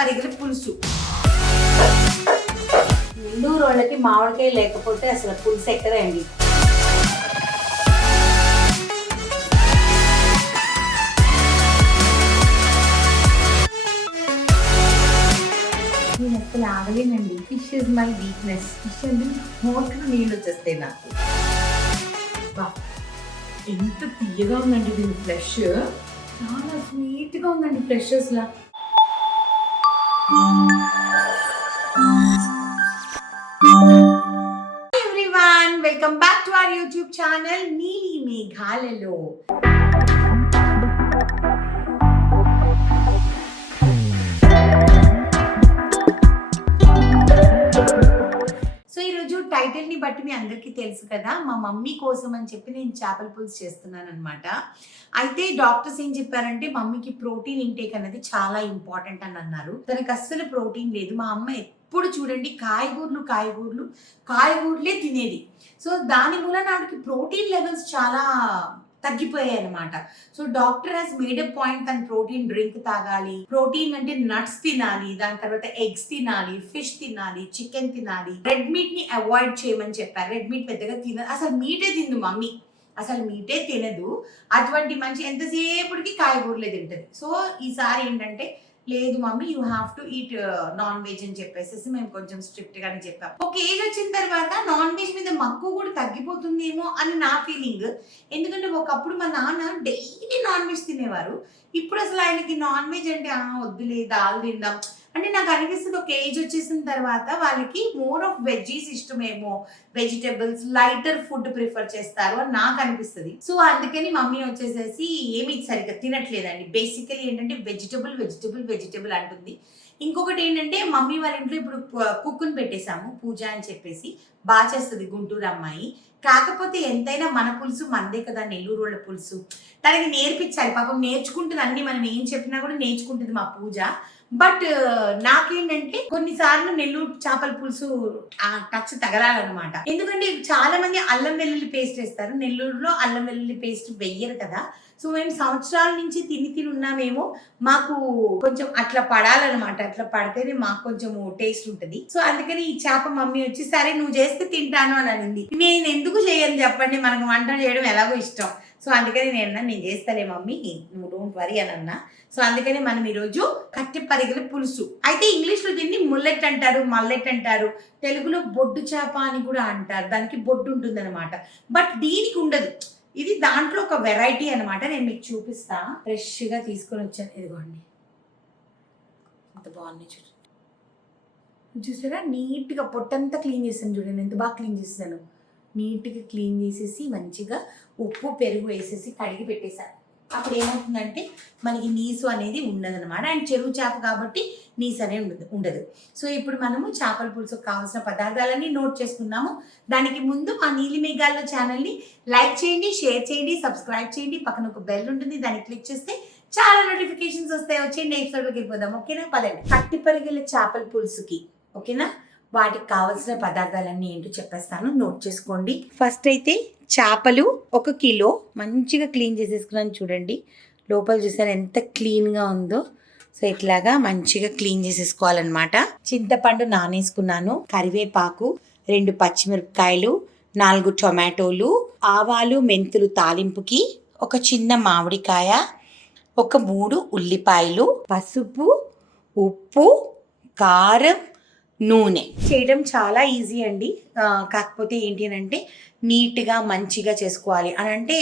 పరిగెల పులుసు. నెల్లూరు వాళ్ళకి మామిడికాయ లేకపోతే అసలు పులుసు ఎక్కదండి. నేను అసలు ఆగలేనండి. Fish is my weakness. Fish అంటే నోట్లో నీళ్ళు వచ్చేస్తాయి నాకు. ఎంత తీయగా ఉందండి దీని ఫ్లెష్, చాలా స్వీట్గా ఉందండి ఫ్లెష్ అసలు. Everyone, welcome back to our YouTube channel నీలి మేఘాలలో. టైటిల్ని బట్టి మీ అందరికీ తెలుసు కదా, మా మమ్మీ కోసం అని చెప్పి నేను చేపల పులుసు చేస్తున్నాను అనమాట. అయితే డాక్టర్స్ ఏం చెప్పారంటే మమ్మీకి ప్రోటీన్ ఇంటేక్ అనేది చాలా ఇంపార్టెంట్ అని అన్నారు. తనకు అస్సలు ప్రోటీన్ లేదు. మా అమ్మ ఎప్పుడు చూడండి కాయగూరలే తినేది. సో దాని మూలన ఆవిడకి ప్రోటీన్ లెవెల్స్ చాలా తగ్గిపోయాయి అనమాట. So doctor has made a point, తను ప్రోటీన్ డ్రింక్ తాగాలి, ప్రోటీన్ అంటే నట్స్ తినాలి, దాని తర్వాత ఎగ్స్ తినాలి, ఫిష్ తినాలి, చికెన్ తినాలి, రెడ్ మీట్ ని అవాయిడ్ చేయమని చెప్పారు. రెడ్ మీట్ పెద్దగా తినదు, అసలు మీటే తిందు మమ్మీ, అసలు మీటే తినదు. అటువంటి మంచి ఎంతసేపటికి కాయగూరలే తింటది. సో ఈసారి ఏంటంటే లేదు mummy, you have to eat non veg అని చెప్పేసి మేము కొంచెం స్ట్రిక్ట్ గానే చెప్పాం. ఒక ఏజ్ వచ్చిన తర్వాత నాన్ వెజ్ మీద మక్కువ కూడా తగ్గిపోతుందేమో అని నా ఫీలింగ్. ఎందుకంటే ఒకప్పుడు మా నాన్న డైలీ నాన్ వెజ్ తినేవారు. ఇప్పుడు అసలు ఆయనకి నాన్ వెజ్ అంటే వద్దులే, దాల్ తిందాం అంటే నాకు అనిపిస్తుంది ఒక ఏజ్ వచ్చేసిన తర్వాత వాళ్ళకి మోర్ ఆఫ్ వెజ్జీస్ ఇష్టమేమో, వెజిటబుల్స్, లైటర్ ఫుడ్ ప్రిఫర్ చేస్తారు అని నాకు అనిపిస్తుంది. సో అందుకని మమ్మీ వచ్చేసేసి ఏమి సరిగ్గా తినట్లేదండి. బేసికలీ ఏంటంటే వెజిటబుల్ అంటుంది. ఇంకొకటి ఏంటంటే మమ్మీ వాళ్ళ ఇంట్లో ఇప్పుడు కుక్కుని పెట్టేశాము, పూజ అని చెప్పేసి, బాగా చేస్తుంది గుంటూరు అమ్మాయి. కాకపోతే ఎంతైనా మన పులుసు మనదే కదా, నెల్లూరు వాళ్ళ పులుసు. తనకి నేర్పించాలి, పాపం నేర్చుకుంటుంది. అన్ని మనం ఏం చెప్పినా కూడా నేర్చుకుంటుంది మా పూజ. బట్ నాకేంటంటే కొన్నిసార్లు నెల్లూరు చేపల పులుసు టచ్ తగలాలన్నమాట. ఎందుకంటే చాలా మంది అల్లం వెల్లుల్లి పేస్ట్ వేస్తారు, నెల్లూరులో అల్లం వెల్లుల్లి పేస్ట్ వెయ్యరు కదా. సో మేము సంవత్సరాల నుంచి తిని ఉన్నామేమో, మాకు కొంచెం అట్లా పడాలన్నమాట. అట్లా పడితేనే మాకు కొంచెం టేస్ట్ ఉంటుంది. సో అందుకని ఈ చేప మమ్మీ వచ్చి సరే నువ్వు చేస్తే తింటాను అని అనింది. నేను ఎందుకు చేయను చెప్పండి, మనకు వంట చేయడం ఎలాగో ఇష్టం. సో అందుకని నేను చేస్తాలే మమ్మీ, నువ్వు డోంట్ వరీ అని అన్నా. సో అందుకని మనం ఈరోజు కట్టె పరిగెల పులుసు, అయితే ఇంగ్లీష్లో దీన్ని ముల్లెట్ అంటారు, మల్లెట్ అంటారు, తెలుగులో బొడ్డు చేప అని కూడా అంటారు. దానికి బొడ్డు ఉంటుంది అనమాట, బట్ దీనికి ఉండదు. ఇది దాంట్లో ఒక వెరైటీ అనమాట. నేను మీకు చూపిస్తా. ఫ్రెష్గా తీసుకొని వచ్చాను, ఇదిగోండి ఎంత బాగుంది చూడండి. చూసారా, నీట్గా పొట్టంతా క్లీన్ చేశాను చూడండి, ఎంత బాగా క్లీన్ చేస్తాను. నీట్గా క్లీన్ చేసేసి మంచిగా ఉప్పు పెరుగు వేసేసి కడిగి పెట్టేశాను. అప్పుడు ఏమవుతుందంటే మనకి నీసు అనేది ఉండదన్నమాట. అండ్ చెరువు చేప కాబట్టి నీసు అనేది ఉండదు. సో ఇప్పుడు మనము చేపల పులుసుకు కావాల్సిన పదార్థాలన్నీ నోట్ చేసుకున్నాము. దానికి ముందు మా నీలి మేఘాల్లో ఛానల్ని లైక్ చేయండి, షేర్ చేయండి, సబ్స్క్రైబ్ చేయండి. పక్కన ఒక బెల్ ఉంటుంది, దాన్ని క్లిక్ చేస్తే చాలా నోటిఫికేషన్స్ వస్తాయి. వచ్చేయండి, ఎపిసోడ్లోకి వెళ్ళిపోదాం. ఓకేనా, పదండి. కట్టి పరిగెల చేపల పులుసుకి ఓకేనా, వాటికి కావాల్సిన పదార్థాలన్నీ ఏంటో చెప్పేస్తాను, నోట్ చేసుకోండి. ఫస్ట్ అయితే చేపలు 1 కిలో మంచిగా క్లీన్ చేసేసుకున్నాను. చూడండి లోపల చూసాను ఎంత క్లీన్గా ఉందో. సో ఇట్లాగా మంచిగా క్లీన్ చేసేసుకోవాలన్నమాట. చింతపండు నానేసుకున్నాను, కరివేపాకు, 2 పచ్చిమిరపకాయలు, 4 టొమాటోలు, ఆవాలు మెంతులు తాలింపుకి, ఒక చిన్న మామిడికాయ, ఒక 3 ఉల్లిపాయలు, పసుపు, ఉప్పు, కారం, నూనె. చేయడం చాలా ఈజీ అండి. కాకపోతే ఏంటి అని అంటే నీట్గా మంచిగా చేసుకోవాలి అని అంటే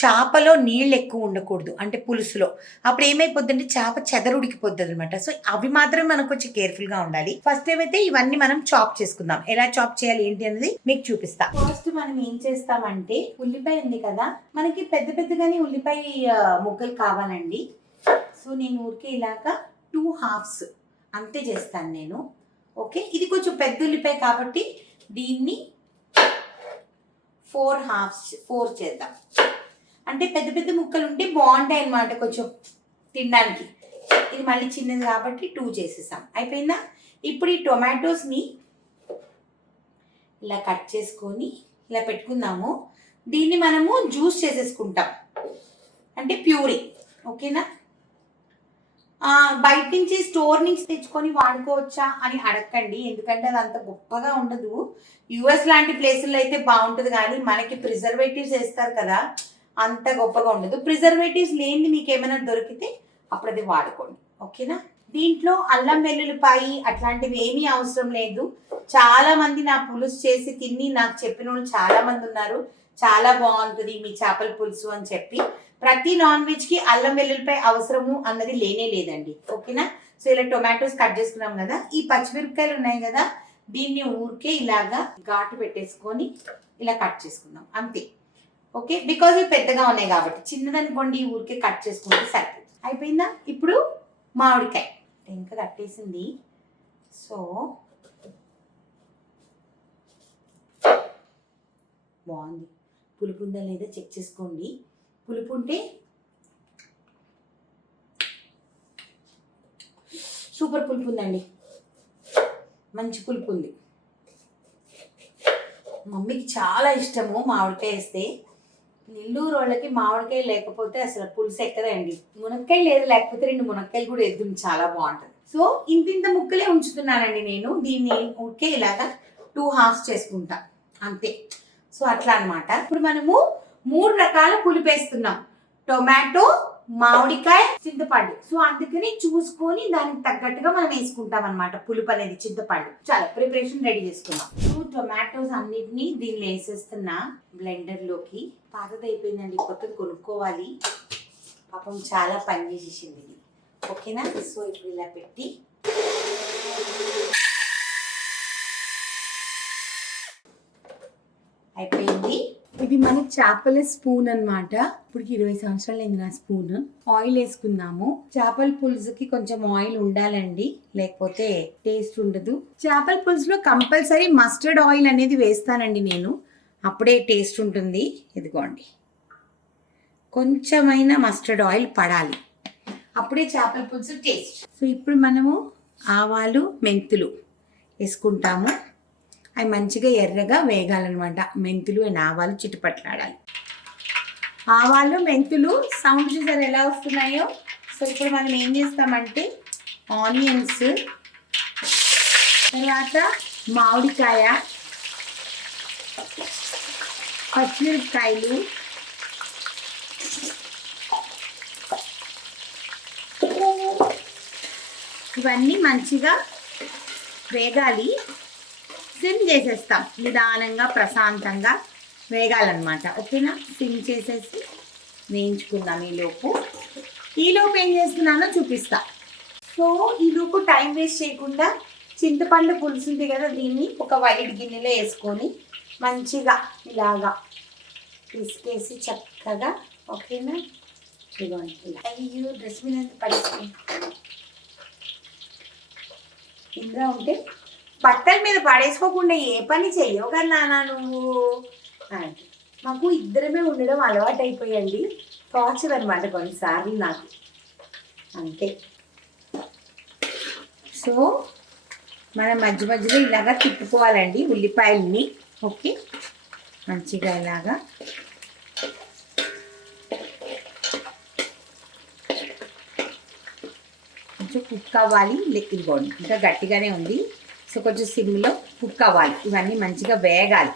చేపలో నీళ్ళు ఎక్కువ ఉండకూడదు, అంటే పులుసులో. అప్పుడు ఏమైపోద్ది అంటే చేప చెదరుడికిపోద్ది అనమాట. సో అవి మాత్రం మనం కొంచెం కేర్ఫుల్గా ఉండాలి. ఫస్ట్ ఏమైతే ఇవన్నీ మనం చాప్ చేసుకుందాం. ఎలా చాప్ చేయాలి ఏంటి అనేది మీకు చూపిస్తా. ఫస్ట్ మనం ఏం చేస్తామంటే ఉల్లిపాయ ఉంది కదా, మనకి పెద్దగానే ఉల్లిపాయ ముక్కలు కావాలండి. సో నేను ఊరికే ఇలాగా 2 హాఫ్స్ అంతే చేస్తాను నేను. ఓకే, ఇది కొంచెం పెద్ద ఉల్లిపాయ కాబట్టి దీన్ని 4 హాఫ్స్ 4 చేద్దాం. అంటే పెద్ద ముక్కలు ఉంటే బాగుంటాయి అన్నమాట కొంచెం తినడానికి. ఇది మళ్ళీ చిన్నది కాబట్టి 2 చేసేసాం. అయిపోయిందా? ఇప్పుడు ఈ టొమాటోస్ని ఇలా కట్ చేసుకొని ఇలా పెట్టుకుందాము. దీన్ని మనము జ్యూస్ చేసేసుకుంటాం, అంటే ప్యూరీ. ఓకేనా, బయట నుంచి స్టోర్ నుంచి తెచ్చుకొని వాడుకోవచ్చా అని అడగండి, ఎందుకంటే అది అంత గొప్పగా ఉండదు. యుఎస్ లాంటి ప్లేసుల్లో అయితే బాగుంటుంది, కానీ మనకి ప్రిజర్వేటివ్స్ వేస్తారు కదా, అంత గొప్పగా ఉండదు. ప్రిజర్వేటివ్స్ లేనిది మీకు ఏమైనా దొరికితే అప్పుడు అది వాడుకోండి, ఓకేనా. దీంట్లో అల్లం వెల్లుల్లిపాయి అట్లాంటివి ఏమీ అవసరం లేదు. చాలా మంది నా పులుసు చేసి తిని నాకు చెప్పిన వాళ్ళు చాలా మంది ఉన్నారు, చాలా బాగుంటుంది మీ చేపల పులుసు అని చెప్పి. ప్రతి నాన్ వెజ్కి అల్లం వెల్లుల్లిపాయ అవసరము అన్నది లేనే లేదండి, ఓకేనా. సో ఇలా టొమాటోస్ కట్ చేసుకున్నాం కదా, ఈ పచ్చిమిరపకాయలు ఉన్నాయి కదా, దీన్ని ఊరికే ఇలాగా ఘాటు పెట్టేసుకొని ఇలా కట్ చేసుకుందాం అంతే, ఓకే. బికాజ్ ఇవి పెద్దగా ఉన్నాయి కాబట్టి, చిన్నదనుకోండి ఊరికే కట్ చేసుకుంటే సరిపోతుంది. అయిపోయిందా. ఇప్పుడు మామిడికాయ ఇంకా కట్టేసింది. సో బాగుంది, పులుపు ఉందా లేదా చెక్ చేసుకోండి. పులుపు ఉంటే సూపర్ పులుపు ఉందండి, మంచి పులుపు ఉంది. మమ్మీకి చాలా ఇష్టము మామిడికాయ వేస్తే. నెల్లూరు వాళ్ళకి మామిడికాయ లేకపోతే అసలు పులుసు ఎక్కదండి. మునక్కాయ లేదు, లేకపోతే 2 మునక్కాయలు కూడా ఎద్దుని చాలా బాగుంటుంది. సో ఇంత ముక్కలే ఉంచుతున్నానండి నేను. దీన్ని ఓకే ఇలాగా 2 హాఫ్స్ చేసుకుంటా అంతే. సో అట్లా అనమాట. ఇప్పుడు మనము 3 రకాల పులుపు వేస్తున్నాం, టొమాటో, మామిడికాయ, చింతపండు. సో అందుకని చూసుకొని దానికి తగ్గట్టుగా మనం వేసుకుంటాం అనమాట పులుపు అనేది, చింతపండు. చాలా ప్రిపరేషన్ రెడీ చేసుకున్నాం. సో టొమాటోస్ అన్నిటినీ దీనిలో వేసేస్తున్నా బ్లెండర్ లోకి. పాతది అయిపోయిందండి, కొత్తది కొనుక్కోవాలి. పాపం చాలా పని చేసేసింది ఇది, ఓకేనా. సో ఇప్పుడు ఇలా పెట్టి అయిపోయింది. ఇది మన చేపల స్పూన్ అన్నమాట. ఇప్పుడు 20 సంవత్సరాలు అయింది నా స్పూన్. ఆయిల్ వేసుకుందాము. చేపల పులుసుకి కొంచెం ఆయిల్ ఉండాలండి, లేకపోతే టేస్ట్ ఉండదు. చేపల పులుసులో కంపల్సరీ మస్టర్డ్ ఆయిల్ అనేది వేస్తానండి నేను, అప్పుడే టేస్ట్ ఉంటుంది. ఇదిగోండి, కొంచెమైనా మస్టర్డ్ ఆయిల్ పడాలి, అప్పుడే చేపల పులుసు టేస్ట్. సో ఇప్పుడు మనము ఆవాలు, మెంతులు వేసుకుంటాము. అవి మంచిగా ఎర్రగా వేగాలన్నమాట. మెంతులు అండ్ ఆవాలు చిటుపట్లాడాలి. ఆవాలు, మెంతులు సౌండ్ చూసారు ఎలా వస్తున్నాయో. సో ఇప్పుడు మనం ఏం చేస్తామంటే ఆనియన్స్, తర్వాత మామిడికాయ, పచ్చిమిరపకాయలు, ఇవన్నీ మంచిగా వేగాలి. సిమ్ చేసేస్తాం, నిదానంగా ప్రశాంతంగా వేగాలన్నమాట, ఓకేనా. సిమ్ చేసేసి వేయించుకుందాం. ఈలోపు ఏం చేస్తున్నానో చూపిస్తా. సో ఈలోపు టైం వేస్ట్ చేయకుండా చింతపండు పులుసు ఉంది కదా, దీన్ని ఒక వైట్ గిన్నెలో వేసుకొని మంచిగా ఇలాగా పిసికేసి చక్కగా, ఓకేనా. ఇదిగోండి ఇలా. అయ్యో డ్రెస్ మీద పడేసి ఇందులో ఉంటే బట్టల మీద పడేసుకోకుండా ఏ పని చెయ్యవు కదా నాన్న నువ్వు. మాకు ఇద్దరమే ఉండడం అలవాటు అయిపోయండి, టార్చర్ అనమాట కొన్నిసార్లు నాకు, అంతే. సో మనం మధ్య మధ్యలో ఇలాగా తిప్పుకోవాలండి ఉల్లిపాయలని, ఓకే. మంచిగా ఇలాగా కొంచెం కుక్ అవ్వాలి. ఇదిగోండి ఇంకా గట్టిగానే ఉంది. సో కొంచెం సిమ్లో కుక్ అవ్వాలి, ఇవన్నీ మంచిగా వేగాలి,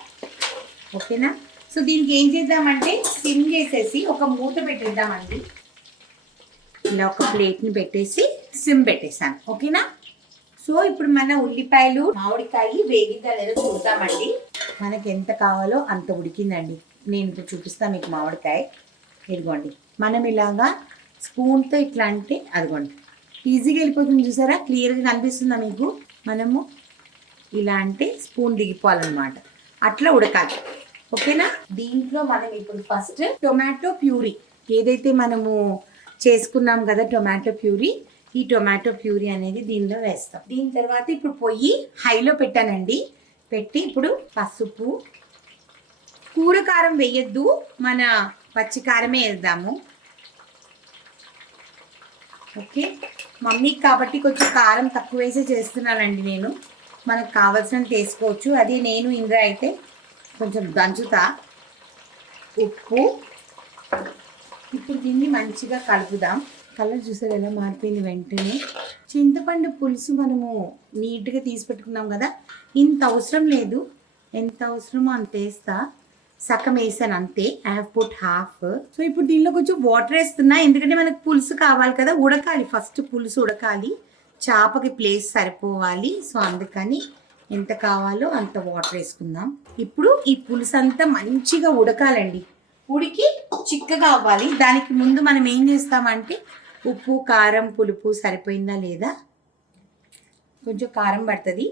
ఓకేనా. సో దీనికి ఏం చేద్దామంటే సిమ్ చేసేసి ఒక మూత పెట్టేద్దామండి. ఇలా ఒక ప్లేట్ని పెట్టేసి సిమ్ పెట్టేసాను, ఓకేనా. సో ఇప్పుడు మన ఉల్లిపాయలు, మామిడికాయ వేగిందా లేదో చూద్దామండి. మనకి ఎంత కావాలో అంత ఉడికిందండి. నేను ఇప్పుడు చూపిస్తాను మీకు మామిడికాయ. ఇదిగోండి, మనం ఇలాగా స్పూన్తో ఇట్లా అంటే అదిగోండి ఈజీగా వెళ్ళిపోతుంది, చూసారా, క్లియర్గా కనిపిస్తుందా మీకు. మనము ఇలా అంటే స్పూన్ దిగిపోవాలన్నమాట, అట్లా ఉడకాలి, ఓకేనా. దీంట్లో మనం ఇప్పుడు ఫస్ట్ టొమాటో ప్యూరీ ఏదైతే మనము చేసుకున్నాం కదా, టొమాటో ప్యూరీ, ఈ టొమాటో ప్యూరీ అనేది దీనిలో వేస్తాం. దీని తర్వాత ఇప్పుడు పొయ్యి హైలో పెట్టానండి. పెట్టి ఇప్పుడు పసుపు, కూర కారం వేయద్దు, మన పచ్చి కారమే వేద్దాము, ఓకే. మమ్మీకి కాబట్టి కొంచెం కారం తక్కువ వేసే చేస్తున్నానండి నేను. మనకు కావాల్సినంత వేసుకోవచ్చు, అది నేను ఇందులో అయితే కొంచెం దంచుతా. ఉప్పు. ఇప్పుడు దీన్ని మంచిగా కలుపుదాం. కలర్ చూసారు ఎలా మారిపోయింది వెంటనే. చింతపండు పులుసు మనము నీట్గా తీసి పెట్టుకున్నాం కదా, ఇంత అవసరం లేదు, ఎంత అవసరమో అంత వేస్తా. సగం వేసాను అంతే, I have put half. So ఇప్పుడు దీనిలో కొంచెం వాటర్ వేస్తున్నా, ఎందుకంటే మనకు పులుసు కావాలి కదా, ఉడకాలి, ఫస్ట్ పులుసు ఉడకాలి, చేపకి ప్లేస్ సరిపోవాలి. సో అందుకని ఎంత కావాలో అంత వాటర్ వేసుకుందాం. ఇప్పుడు ఈ పులుసు అంతా మంచిగా ఉడకాలండి, ఉడికి చిక్కగా అవ్వాలి. దానికి ముందు మనం ఏం చేస్తామంటే ఉప్పు కారం పులుపు సరిపోయిందా లేదా, కొంచెం కారం పడుతుంది,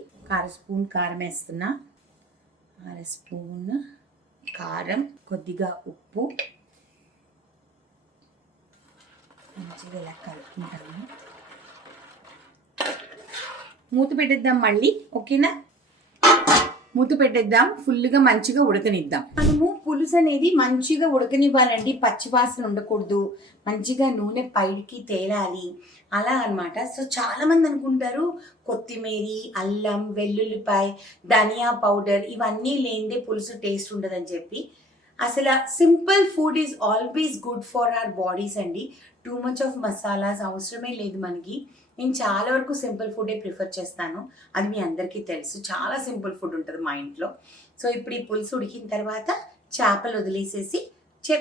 స్పూన్ కారం వేస్తున్నా, 1/2 స్పూన్ కారం, కొద్దిగా ఉప్పు, మంచిగా ఇలా కలుపుకుంటాము. మూత పెట్టేద్దాం మళ్ళీ, ఓకేనా? మూత పెట్టేద్దాం, ఫుల్గా మంచిగా ఉడకనిద్దాం. మనము పులుసు అనేది మంచిగా ఉడకనివ్వాలండి, పచ్చివాసన ఉండకూడదు, మంచిగా నూనె పైకి తేలాలి, అలా అనమాట. సో చాలామంది అనుకుంటారు కొత్తిమీర, అల్లం, వెల్లుల్లిపాయ, ధనియా పౌడర్ ఇవన్నీ లేనిదే పులుసు టేస్ట్ ఉండదని చెప్పి. అసలు simple food is always good for our bodies అండి. టూ మచ్ ఆఫ్ మసాలాస్ అవసరమే లేదు మనకి. నేను చాలా వరకు సింపుల్ ఫుడే ప్రిఫర్ చేస్తాను, అది మీ అందరికీ తెలుసు. చాలా సింపుల్ ఫుడ్ ఉంటుంది మా ఇంట్లో. సో ఇప్పుడు ఈ పులుసు ఉడికిన తర్వాత చేపలు వదిలేసేసి,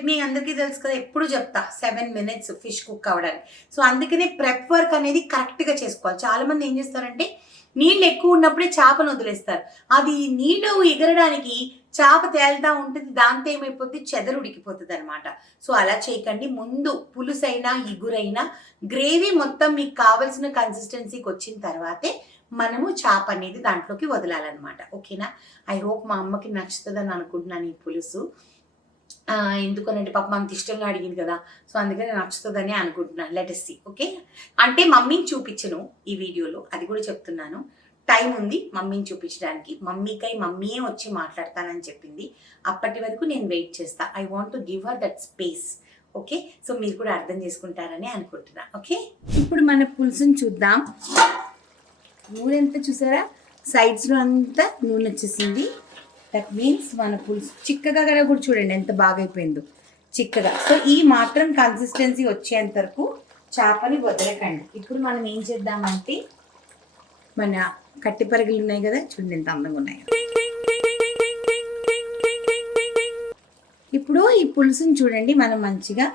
మీ అందరికీ తెలుసు కదా, ఎప్పుడు చెప్తా 7 minutes ఫిష్ కుక్ అవ్వడానికి. సో అందుకనే ప్రెప్ వర్క్ అనేది కరెక్ట్గా చేసుకోవాలి. చాలామంది ఏం చేస్తారంటే నీళ్ళు ఎక్కువ ఉన్నప్పుడే చేపను వదిలేస్తారు, అది నీళ్ళు ఎగరడానికి చేప తేలుతూ ఉంటుంది, దాంతో ఏమైపోతుంది, చెదరు ఉడికిపోతుంది అనమాట. సో అలా చేయకండి. ముందు పులుసైనా ఇగురైనా గ్రేవీ మొత్తం మీకు కావలసిన కన్సిస్టెన్సీకి వచ్చిన తర్వాతే మనము చేప అనేది దాంట్లోకి వదలాలన్నమాట, ఓకేనా? ఐ హోప్ మా అమ్మకి నచ్చుతుందని అనుకుంటున్నాను ఈ పులుసు. ఎందుకనంటే పాప అంత ఇష్టంగా అడిగింది కదా, సో అందుకని నచ్చుతుందని అనుకుంటున్నాను. Let us see, okay? అంటే మమ్మీని చూపించను ఈ వీడియోలో, అది కూడా చెప్తున్నాను. టైం ఉంది మమ్మీని చూపించడానికి, మమ్మీయే వచ్చి మాట్లాడతానని చెప్పింది. అప్పటి వరకు నేను వెయిట్ చేస్తా. I want to give her that space, okay? So మీరు కూడా అర్థం చేసుకుంటారని అనుకుంటున్నా, ఓకే? ఇప్పుడు మన పులుసుని చూద్దాం. నూనె ఎంత చూసారా, సైడ్స్లో అంతా నూనె వచ్చేసింది. దట్ మీన్స్ మన పులుసు చిక్కగా కూడా చూడండి ఎంత బాగా అయిపోయిందో, చిక్కగా. సో ఈ మాత్రం కన్సిస్టెన్సీ వచ్చేంత వరకు చేపని వదలకండి. ఇప్పుడు మనం ఏం చేద్దామంటే, మన కట్టి పరుగులు ఉన్నాయి కదా, చూడండి ఎంత అందంగా ఉన్నాయి. ఇప్పుడు ఈ పులుసుని చూడండి, మనం మంచిగా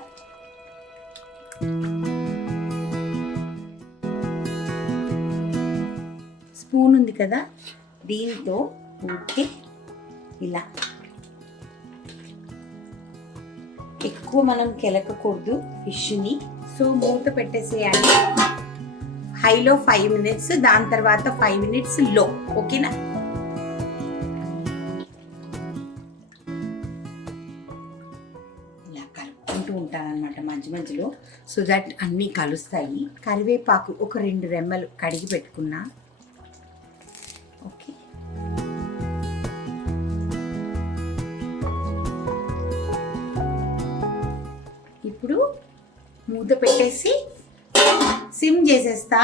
స్పూన్ ఉంది కదా, దీంతో ఊరికే ఇలా ఎక్కువ మనం కెలకకూడదు ఫిష్ని. సో మూత పెట్టేసేయాలి, హైలో 5 minutes, దాని తర్వాత 5 minutes లో, ఓకేనా? ఇలా కలుపుకుంటూ ఉంటాను అనమాట మధ్య మధ్యలో, సో దట్ అన్నీ కలుస్తాయి. కరివేపాకు ఒక 2 రెమ్మలు కడిగి పెట్టుకున్నా, ఓకే? ఇప్పుడు మూత పెట్టేసి సిమ్ చేసేస్తా.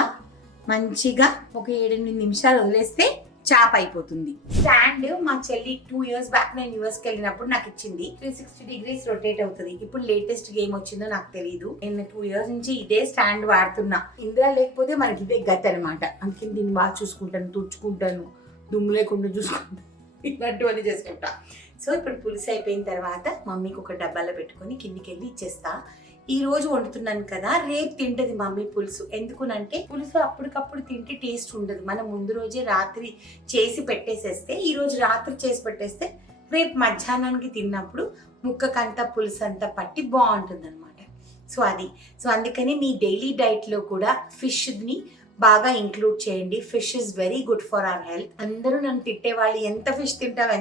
మంచిగా ఒక 7-8 నిమిషాలు వదిలేస్తే చేప అయిపోతుంది. స్టాండ్ మా చెల్లి 2 years బ్యాక్ నేను యూఎస్కి వెళ్ళినప్పుడు నాకు ఇచ్చింది. 360 degrees రొటేట్ అవుతుంది. ఇప్పుడు లేటెస్ట్ గేమ్ వచ్చిందో నాకు తెలియదు. నేను 2 years నుంచి ఇదే స్టాండ్ వాడుతున్నా. ఇందులో లేకపోతే మనకి ఇదే గతి అనమాట. అందుకని దీన్ని బాగా చూసుకుంటాను, తుడుచుకుంటాను, దుమ్ము లేకుండా చూసుకుంటాను, ఇలాంటివన్నీ చేసుకుంటా. సో ఇప్పుడు పులుసు అయిపోయిన తర్వాత మమ్మీకి ఒక డబ్బాలో పెట్టుకొని కిందికి వెళ్ళి ఇచ్చేస్తా. ఈ రోజు వండుతున్నాను కదా, రేపు తింటది మమ్మీ పులుసు. ఎందుకునంటే పులుసు అప్పటికప్పుడు తింటే టేస్ట్ ఉండదు. మనం ముందు రోజే రాత్రి చేసి పెట్టేసేస్తే, ఈ రోజు రాత్రి చేసి పెట్టేస్తే రేపు మధ్యాహ్నానికి తిన్నప్పుడు ముక్కకంతా పులుసు అంతా పట్టి బాగుంటుంది అనమాట. సో అందుకని మీ డైలీ డైట్లో కూడా ఫిష్ని బాగా ఇంక్లూడ్ చేయండి. Fish is very good for our health. అందరూ నన్ను తిట్టేవాళ్ళు, ఎంత ఫిష్ తింటావు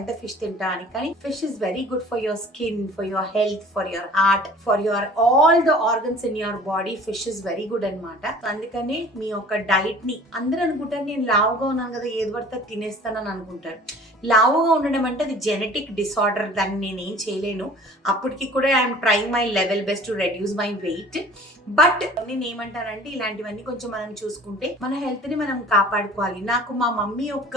అని. కానీ fish is very good for your skin, for your health, for your heart, for your all the organs in your body. Fish is very good అనమాట. అందుకని మీ యొక్క diet ని, అందరూ అనుకుంటారు నేను లావుగా ఉన్నాను కదా ఏది పడితే తినేస్తానని అనుకుంటారు, లావుగా ఉండడం అంటే అది జెనెటిక్ డిసార్డర్, దాన్ని నేనేం చేయలేను. అప్పటికి కూడా I'm trying my level best to reduce my weight. But నేను ఏమంటానంటే ఇలాంటివన్నీ కొంచెం మనం చూసుకుంటే మన హెల్త్ ని మనం కాపాడుకోవాలి. నాకు మా మమ్మీ యొక్క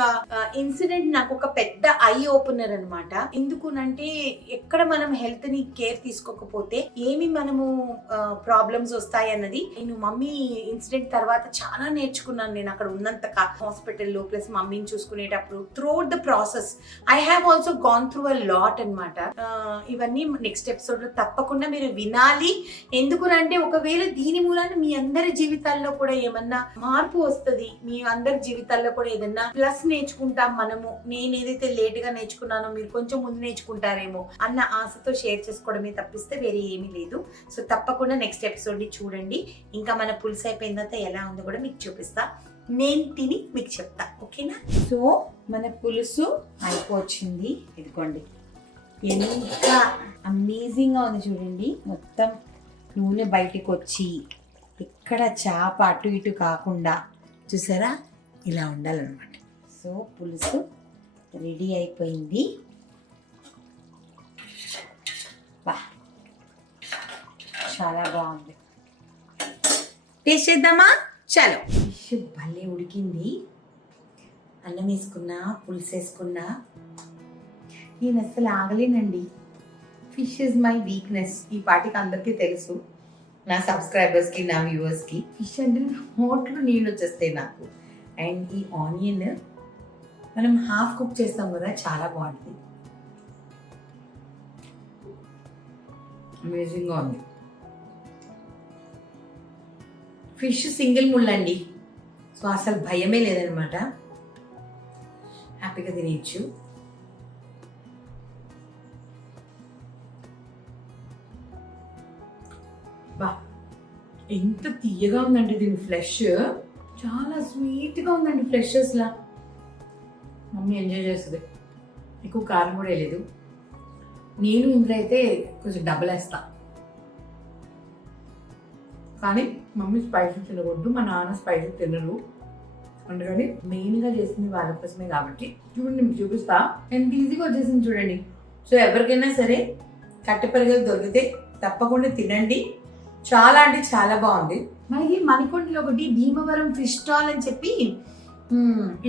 ఇన్సిడెంట్ నాకు ఒక పెద్ద ఐ ఓపెనర్ అనమాట. ఎందుకునంటే ఎక్కడ మనం హెల్త్ ని కేర్ తీసుకోకపోతే ఏమి మనము ప్రాబ్లమ్స్ వస్తాయి అన్నది నేను మమ్మీ ఇన్సిడెంట్ తర్వాత చాలా నేర్చుకున్నాను. నేను అక్కడ ఉన్నంత హాస్పిటల్లో ప్లస్ మమ్మీని చూసుకునేటప్పుడు throughout the process I have also gone through a lot అనమాట. ఇవన్నీ నెక్స్ట్ ఎపిసోడ్ లో తప్పకుండా మీరు వినాలి. ఎందుకునంటే ఒకవేళ దీని మూలాన మీ అందరి జీవితాల్లో కూడా ఏమన్నా మార్పు వస్తుంది, మీ అందరి జీవితాల్లో కూడా ఏదన్నా ప్లస్ నేర్చుకుంటాం మనము. నేను ఏదైతే లేట్ గా నేర్చుకున్నానో మీరు కొంచెం ముందు నేర్చుకుంటారేమో అన్న ఆశతో షేర్ చేసుకోవడమే తప్పిస్తే వేరే ఏమీ లేదు. సో తప్పకుండా నెక్స్ట్ ఎపిసోడ్ ని చూడండి. ఇంకా మన పులుసు అయిపోయిన తర్వాత ఎలా ఉందో కూడా మీకు చూపిస్తా, నేను తిని మీకు చెప్తా, ఓకేనా? సో మన పులుసు అయిపోవచ్చింది, ఇదిగోండి. ఎంత అమేజింగ్గా ఉంది చూడండి. మొత్తం నూనె బయటికి వచ్చి ఇక్కడ చేప అటు ఇటు కాకుండా చూసారా ఇలా ఉండాలన్నమాట. సో పులుసు రెడీ అయిపోయింది. వా, చాలా బాగుంది. టేస్ట్ చేద్దామా? చలో. ఫిష్ భలే ఉడికింది. అన్నం వేసుకున్నా, పులుసు వేసుకున్నా. నేను అసలు ఆగలేనండి. Fish is my weakness. ఈ పాటికి అందరికీ తెలుసు, నా సబ్స్క్రైబర్స్కి, నా వ్యూవర్స్కి. ఫిష్ అంటే నోట్లో నీళ్ళు వచ్చేస్తాయి నాకు. అండ్ ఈ ఆనియన్ మనం హాఫ్ కుక్ చేస్తాం కదా, చాలా బాగుంటుంది. అమేజింగ్గా ఉంది. ఫిష్ సింగిల్ ముళ్ళండి, సో అసలు భయమే లేదనమాట. హ్యాపీగా తినేయచ్చు. బా, ఎంత తీయగా ఉందండి దీని ఫ్లెష్. చాలా స్వీట్గా ఉందండి ఫ్లెష్. అసలు మమ్మీ ఎంజాయ్ చేస్తుంది. ఎక్కువ కారం కూడా వేయలేదు. నేను ఇందులో అయితే కొంచెం డబల్ వేస్తా, కానీ మమ్మీ స్పైసీ తినకూడదు, మా నాన్న స్పైసీ తినరు. అందుకని మెయిన్గా చేసింది వాళ్ళ కోసమే కాబట్టి చూడండి, మీకు చూపిస్తా. ఎంత ఈజీగా వచ్చేసింది చూడండి. సో ఎవరికైనా సరే కట్టెపరగలు దొరికితే తప్పకుండా తినండి. చాలా అంటే చాలా బాగుంది. మనకి మణికొండలో ఒకటి భీమవరం ఫిష్ స్టాల్ అని చెప్పి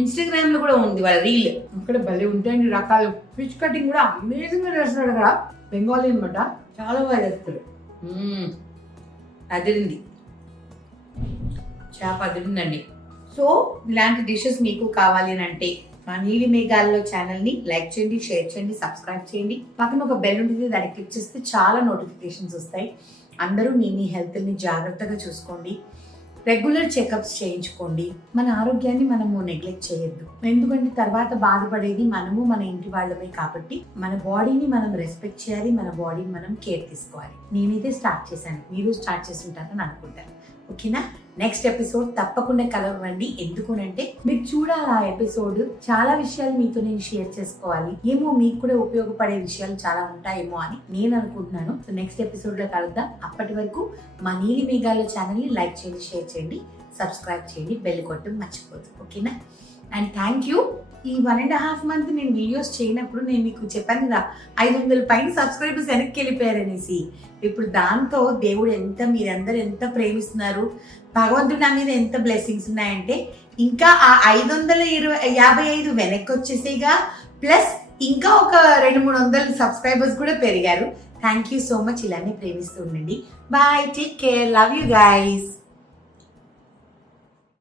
ఇన్స్టాగ్రామ్ లో కూడా ఉంది వాళ్ళ రీల్. అక్కడ భలే ఉంటాయండి రకాలు. ఫిష్ కటింగ్ కూడా అమేజింగ్ గా చేస్తున్నాడు అక్కడ. బెంగాలీ అనమాట, చాలా బాగా చేస్తారు. అదిరింది, చేప అదిరిందండి. సో ఇలాంటి డిషెస్ మీకు కావాలి అని అంటే మా నీలి మేఘాల్లో ఛానల్ని లైక్ చేయండి, షేర్ చేయండి, సబ్స్క్రైబ్ చేయండి. పక్కన ఒక బెల్ ఉంటుంది, దాన్ని క్లిక్ చేస్తే చాలా నోటిఫికేషన్స్ వస్తాయి. అందరూ మీ హెల్త్ని జాగ్రత్తగా చూసుకోండి. రెగ్యులర్ చెకప్స్ చేయించుకోండి. మన ఆరోగ్యాన్ని మనము నెగ్లెక్ట్ చేయొద్దు. ఎందుకంటే తర్వాత బాధపడేది మనము, మన ఇంటి వాళ్ళమే. కాబట్టి మన బాడీని మనం రెస్పెక్ట్ చేయాలి, మన బాడీని మనం కేర్ తీసుకోవాలి. నేనైతే స్టార్ట్ చేశాను, మీరు స్టార్ట్ చేసి ఉంటారని అనుకుంటాను. ఓకేనా? నెక్స్ట్ ఎపిసోడ్ తప్పకుండా కలవండి. ఎందుకునంటే మీరు చూడాలి ఆ ఎపిసోడ్. చాలా విషయాలు మీతో నేను షేర్ చేసుకోవాలి. ఏమో మీకు కూడా ఉపయోగపడే విషయాలు చాలా ఉంటాయేమో అని నేను అనుకుంటున్నాను. సో నెక్స్ట్ ఎపిసోడ్ లో కలుద్దాం. అప్పటి వరకు మా నీలి మేఘాల్లో ఛానల్ని లైక్ చేయండి, షేర్ చేయండి, సబ్స్క్రైబ్ చేయండి, బెల్ కొట్టడం మర్చిపోద్దు. ఓకేనా? And thank you. ఈ 1.5 month నేను వీడియోస్ చేయనప్పుడు నేను మీకు చెప్పాను కదా 500 పైన సబ్స్క్రైబర్స్ వెనక్కి వెళ్ళిపోయారనేసి. ఇప్పుడు దాంతో దేవుడు మీరందరూ ఎంత ప్రేమిస్తున్నారు, భగవంతుడు నా మీద ఎంత బ్లెస్సింగ్స్ ఉన్నాయంటే ఇంకా ఆ 555 వెనక్కి వచ్చేసేగా, ప్లస్ ఇంకా ఒక 200-300 సబ్స్క్రైబర్స్ కూడా పెరిగారు. Thank you so much. ఇలానే ప్రేమిస్తూ ఉండండి. Bye, take care, love you guys.